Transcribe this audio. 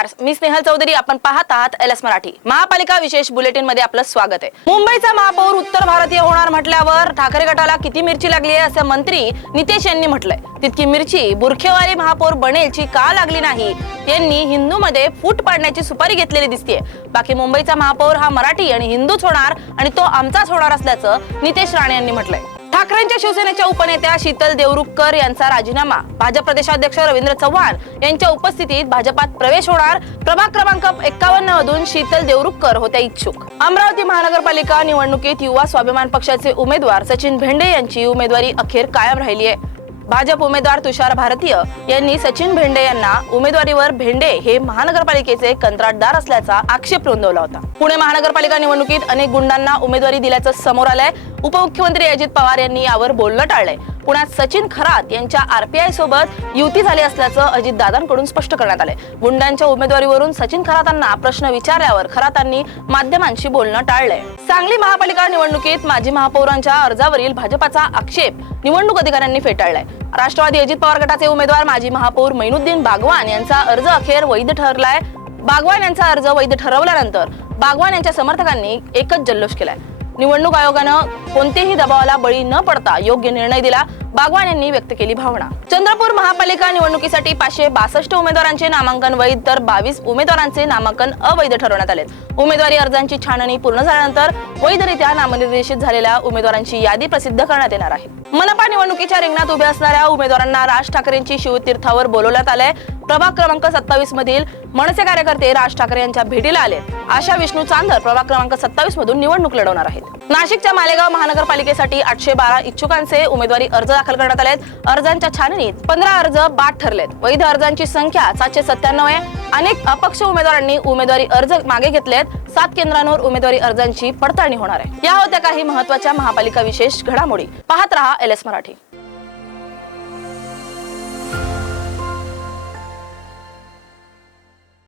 नमस्कार, मी स्नेहल चौधरी. आपण पाहत आहात LS मराठी. महापालिका विशेष बुलेटिन मध्ये आपलं स्वागत आहे. मुंबईचा महापौर उत्तर भारतीय होणार म्हटल्यावर ठाकरे गटाला किती मिरची लागली आहे असं मंत्री नितेश यांनी म्हटलंय. तितकी मिरची बुरखेवाली महापौर बनेलची का लागली नाही यांनी हिंदूमध्ये फूट पाडण्याची सुपारी घेतलेली दिसतेय. बाकी मुंबईचा महापौर हा मराठी आणि हिंदूच होणार आणि तो आमचाच होणार असल्याचं नितेश राणे यांनी म्हटलंय. ठाकरेंच्या शिवसेनेच्या उपनेत्या शीतल देवरुखकर यांचा राजीनामा, भाजप प्रदेशाध्यक्ष रवींद्र चव्हाण यांच्या उपस्थितीत भाजपात प्रवेश होणार. प्रभाग क्रमांक 51 मधून शीतल देवरुखकर होत्या इच्छुक. अमरावती महानगरपालिका निवडणुकीत युवा स्वाभिमान पक्षाचे उमेदवार सचिन भेंडे यांची उमेदवारी अखेर कायम राहिली आहे. भाजप उमेदवार तुषार भारतीय यांनी सचिन भेंडे यांना उमेदवारीवर भेंडे हे महानगरपालिकेचे कंत्राटदार असल्याचा आक्षेप नोंदवला होता. पुणे महानगरपालिका निवडणुकीत अनेक गुंडांना उमेदवारी दिल्याचं समोर आलंय. उपमुख्यमंत्री अजित पवार यांनी यावर बोलणं टाळलंय. पुण्यात सचिन खरात यांच्या RPI सोबत युती झाली असल्याचं अजित दादांकडून स्पष्ट करण्यात आलंय. गुंडांच्या उमेदवारीवरून सचिन खरातांना प्रश्न विचारल्यावर खरातांनी माध्यमांशी बोलणं टाळलंय. सांगली महापालिका निवडणुकीत माजी महापौरांच्या अर्जावरील भाजपाचा आक्षेप निवडणूक अधिकाऱ्यांनी फेटाळलाय. राष्ट्रवादी अजित पवार गटाचे उमेदवार माजी महापौर मैनुद्दीन बागवान यांचा अर्ज अखेर वैध ठरलाय. बागवान यांचा अर्ज वैध ठरवल्यानंतर बागवान यांच्या समर्थकांनी एकच जल्लोष केलाय. निवडणूक आयोगानं कोणतेही दबावाला बळी न पडता योग्य निर्णय दिला, बागवान यांनी व्यक्त केली भावना. चंद्रपूर महापालिका निवडणुकीसाठी 562 उमेदवारांचे नामांकन वैध तर 22 उमेदवारांचे नामांकन अवैध ठरवण्यात आले. उमेदवारी अर्जांची छाननी पूर्ण झाल्यानंतर वैधरित्या नामनिर्देशित झालेल्या उमेदवारांची यादी प्रसिद्ध करण्यात येणार आहे. मनपा निवडणुकीच्या रिंगणात उभे असणाऱ्या उमेदवारांना राज ठाकरेंची शिवतीर्थावर बोलवण्यात आले. प्रभाग क्रमांक 27 मधील मनसे कार्यकर्ते राज ठाकरे यांच्या भेटीला आले. आशा विष्णू चांदर प्रभाग क्रमांक 27 मधून निवडणूक लढवणार आहेत. नाशिकच्या मालेगाव महानगरपालिकेसाठी 812 इच्छुकांचे उमेदवारी अर्ज दाखल करण्यात आलेत. अर्जांच्या छाननीत 15 अर्ज बाद ठरलेत. वैध अर्जांची संख्या 797 आहे. अनेक अपक्ष उमेदवारांनी उमेदवारी अर्ज मागे घेतलेत. 7 केंद्रांवर उमेदवारी अर्जांची पडताळणी होणार आहे. या होत्या काही महत्त्वाच्या महापालिका विशेष घडामोडी. पाहत रहा LS मराठी.